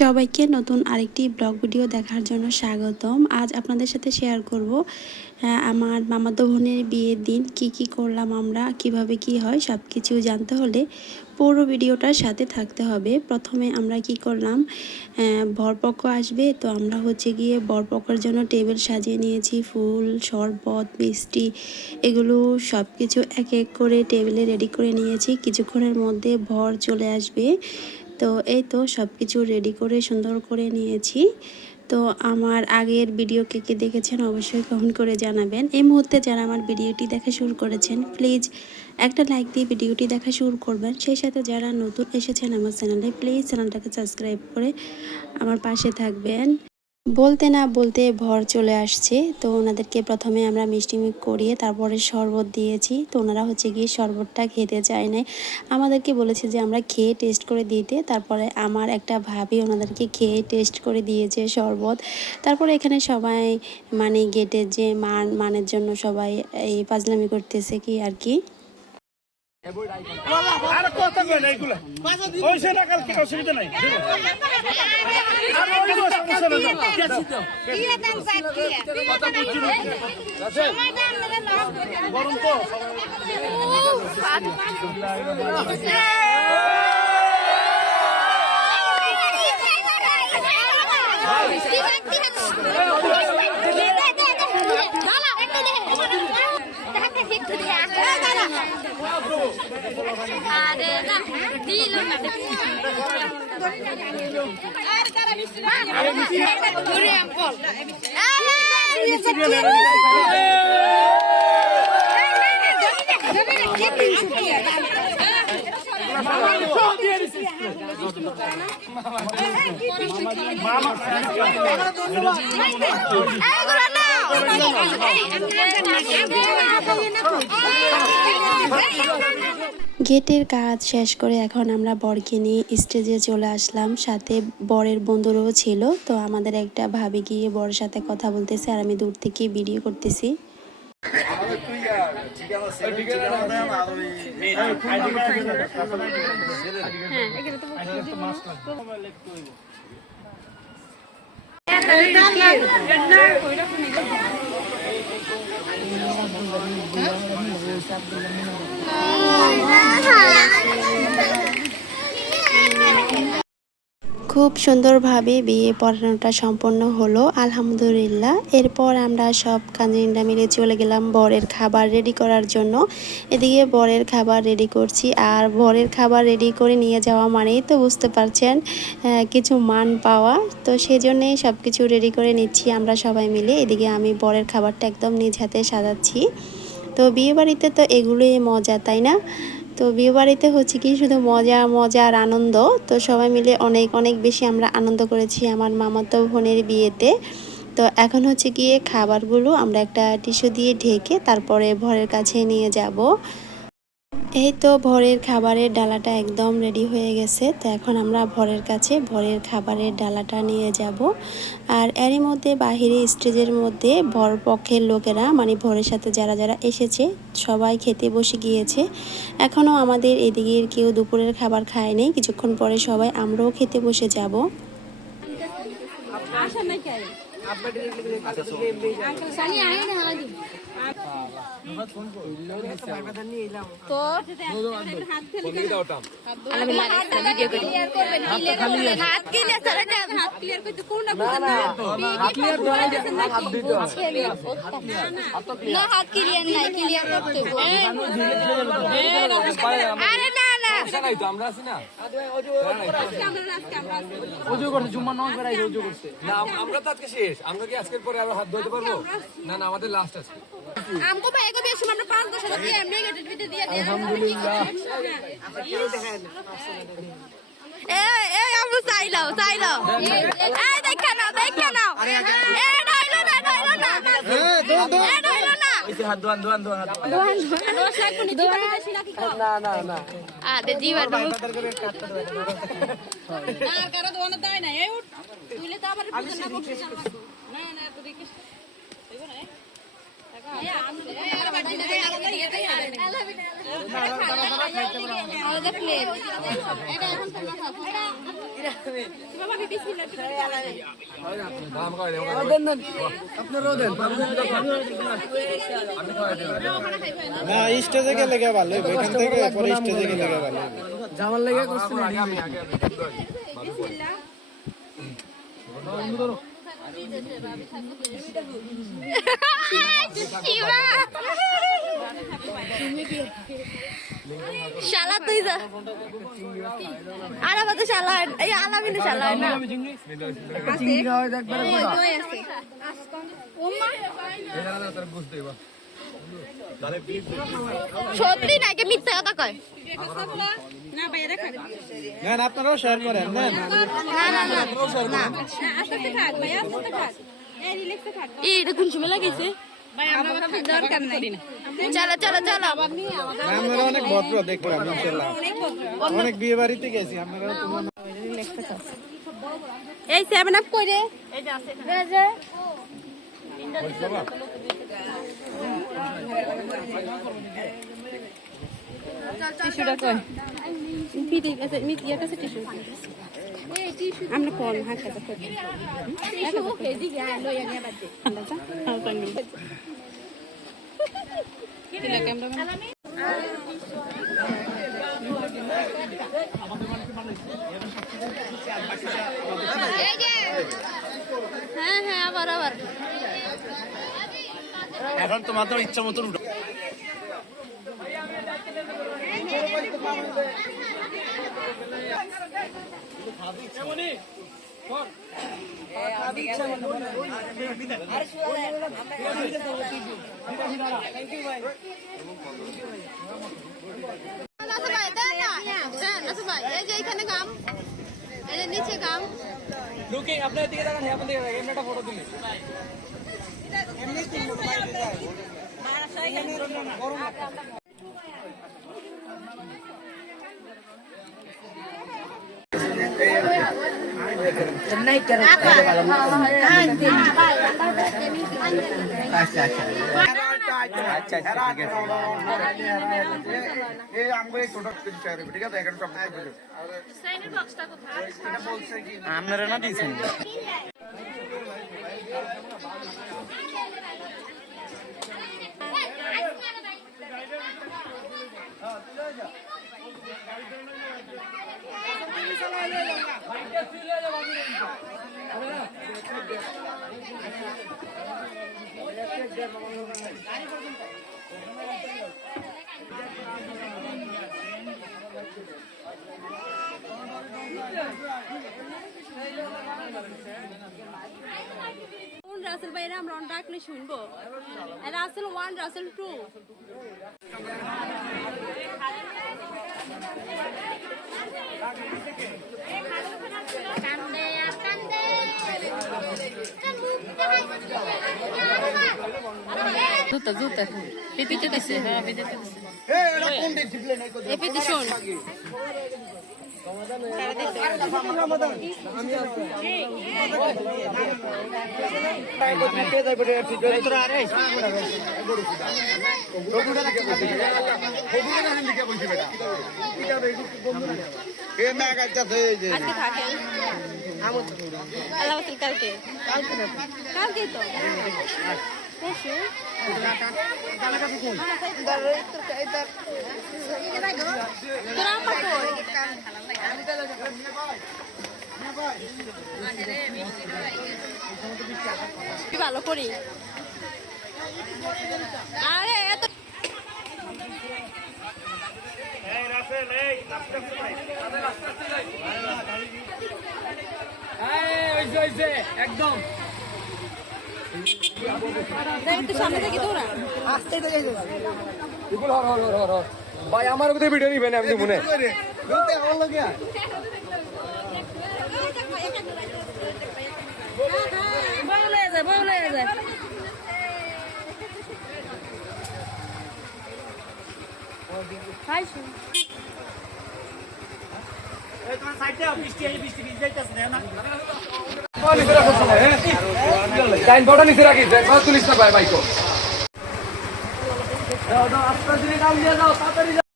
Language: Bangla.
সবাইকে নতুন আরেকটি ব্লগ ভিডিও দেখার জন্য স্বাগতম। আজ আপনাদের সাথে শেয়ার করব আমার মামাতো বোনের বিয়ের দিন কি করলাম আমরা, কিভাবে কি হয় সব কিছু জানতে হলে পুরো ভিডিওটার সাথে থাকতে হবে। প্রথমে আমরা কি করলাম, বরপক্ষ আসবে, তো আমরা গিয়ে বরপক্ষের জন্য টেবিল সাজিয়ে নিয়েছি। ফুল, শরবত, মিষ্টি এগুলো সব কিছু এক এক করে টেবিলে রেডি করে নিয়েছি। কিছুক্ষণের মধ্যে বর চলে আসবে। তো এই তো সব কিছু রেডি করে সুন্দর করে নিয়েছি। তো আমার আগের ভিডিও কে দেখেছেন অবশ্যই কমেন্ট করে জানাবেন। এই মুহূর্তে যারা আমার ভিডিওটি দেখা শুরু করেছেন প্লিজ একটা লাইক দিয়ে ভিডিওটি দেখা শুরু করবেন। সেই সাথে যারা নতুন এসেছেন আমার চ্যানেলে প্লিজ চ্যানেলটাকে সাবস্ক্রাইব করে আমার পাশে থাকবেন। বলতে না বলতে ভর চলে আসছে, তো ওনাদেরকে প্রথমে আমরা মিষ্টিমুখ করিয়ে তারপরে শরবত দিয়েছি। তো ওনারা গিয়ে শরবতটা খেতে চায় নাই, আমাদেরকে বলেছে যে আমরা খেয়ে টেস্ট করে দিতে। তারপরে আমার একটা ভাবি ওনাদেরকে খেয়ে টেস্ট করে দিয়েছে শরবত। তারপরে এখানে সবাই গেটের যে মানের জন্য সবাই এই পাজলামি করতেছে কি আর কি। আর কথা কই না এগুলা ওই সে টাকার কি অসুবিধা নাই আর ওই সমস্যা না কি দাম সাকি কথা বুঝছি না গরম তো আরে না দিল না আরে তারা মিষ্টি আরে মিষ্টি ঘুরে আমকল গেটের কাজ শেষ করে এখন আমরা বরকে নিয়ে স্টেজে চলে আসলাম। সাথে বরের বন্ধুরাও ছিল। তো আমাদের একটা ভাবি গিয়ে বরের সাথে কথা বলতেছে আর আমি দূর থেকে ভিডিও করতেছি। খুব সুন্দরভাবে বিয়ে পড়ানোটা সম্পন্ন হলো আলহামদুলিল্লাহ। এরপর আমরা সব কাজিনরা মিলে চলে গেলাম বরের খাবার রেডি করার জন্য। এদিকে বরের খাবার রেডি করছি, আর বরের খাবার রেডি করে নিয়ে যাওয়া মানেই তো বুঝতে পারছেন কিছু মান পাওয়া। তো সেই জন্যেই সব কিছু রেডি করে নিচ্ছি আমরা সবাই মিলে। এদিকে আমি বরের খাবারটা একদম নিজ হাতে সাজাচ্ছি। তো বিয়েবাড়িতে তো এগুলোই মজা, তাই না? তো বিয়েবাড়িতে কি শুধু মজা মজা আর আনন্দ। তো সবাই মিলে অনেক অনেক বেশি আমরা আনন্দ করেছি আমার মামাতো বোনের বিয়েতে। তো এখন গিয়ে খাবারগুলো আমরা একটা টিস্যু দিয়ে ঢেকে তারপরে বরের কাছে নিয়ে যাব। এই তো বরের খাবারের ডালাটা একদম রেডি হয়ে গেছে। তো এখন আমরা বরের কাছে বরের খাবারের ডালাটা নিয়ে যাব। আর এরই মধ্যে বাহিরে স্টেজের মধ্যে বরপক্ষের লোকেরা বরের সাথে যারা যারা এসেছে সবাই খেতে বসে গিয়েছে। এখনও আমাদের এদিকের কেউ দুপুরের খাবার খায়নি, কিছুক্ষণ পরে সবাই আমরাও খেতে বসে যাব। আমরা তো আজকে শেষ, আমরা কি আজকের পরে আরো হাত ধুতে পারবো? না না, আমাদের লাস্ট আছে। আমগো ভাই এগো বেশি আমরা 5-10 দিয়ে এমনি গেটে পিটে দিয়ে দিই আলহামদুলিল্লাহ। এই আমু চাইলাও এই দেখা নাও এই ঢাইলো না এই ঢাইলো না এই হাত দোয়ান দোষ লাগবে না, জীবন বেশি নাকি না দে জীবন না কারো দোয়ান দাই না। এই উঠ তুইলে তো আবার বুঝ না বসে না না তো দেখিস হইবো না আলাদা প্লেট এটা এখন বাবা বিসমিল্লাহ দাম কয় দেব আপনারাও দেন আমি খাওয়াই দেব না স্টেজে গেলে ভালো হইব এখান থেকে পরে স্টেজে গেলে ভালো হইব জামাল লেগে করছেন আগে বিসমিল্লাহ শালা তুই যা আর আমাদের শালা এই আলামিনে শালা না চিংড়ি খাওয়া একবারে এটা তোর বুঝ দেবা সত্যি না কে মিথ্যা কথা কয় না ভাই দেখা নেন আপনারাও শেয়ার করেন নেন না না না না আস্তে থাক ভাই আস্তে থাক এই রিল্যাক্সে থাক এই এটা কোন সময় লাগাইছে ভাই আমরা দরকার নাই চলো চলো চলো আপনারা অনেক ভদ্র দেখলাম ইনশাআল্লাহ অনেক বিয়ে বাড়িতে গেছি আপনারা তো মনে এই 7 আপ কই রে এই যে আছে এই যে টিস্যুটা কই পিটি আছে মিটিয়া কাছে টিস্যু আমরা কোন হাত কাছে টিস্যু ওকে দিকে লই আগে বাদে কিলা ক্যামেরাম্যান এই যে হ্যাঁ হ্যাঁ আবার আবার এখন তোমাদের ইচ্ছা মতন উঠো নাসু ভাই দেন না দেন নাসু ভাই এই যে এখানে কাম এই যে নিচে কাম লুকিং আপনার দিকে তাকান আপনার দিকে তাকান একটা ফটো দিলে আপনারা না দিয়েছেন রাসেল ভাইরা আমরা ডাকলে শুনবো রাসেল 1 রাসেল 2 কান্দে আর কান্দে জুতা জুতা পিপিতে দিছে হ্যাঁ পিপিতে দিছে এই পিপি শোন আজকে থাকেন আল্লাহ বাতিল কালকে কালকে তো পরশু তোরা আমার কই ভালো করি আরে এত এই রাসেল এই আস্তে আস্তে ভাই একদম একটু সামনে থেকে দৌড়া আস্তে থেকে বিপুল হর হর হর হর ভাই আমার কোথায় ভিডিও নিবেন আমি তো মনে আমার লোক বলে যায় এই তোমার সাইডে বৃষ্টি এই বৃষ্টি ভিজে যাইতাছে না টাইম ফটো নিচে রাখি তুলিস না ভাই বাইকো আপনার দিকে কাম দিয়ে যাও তাড়াতাড়ি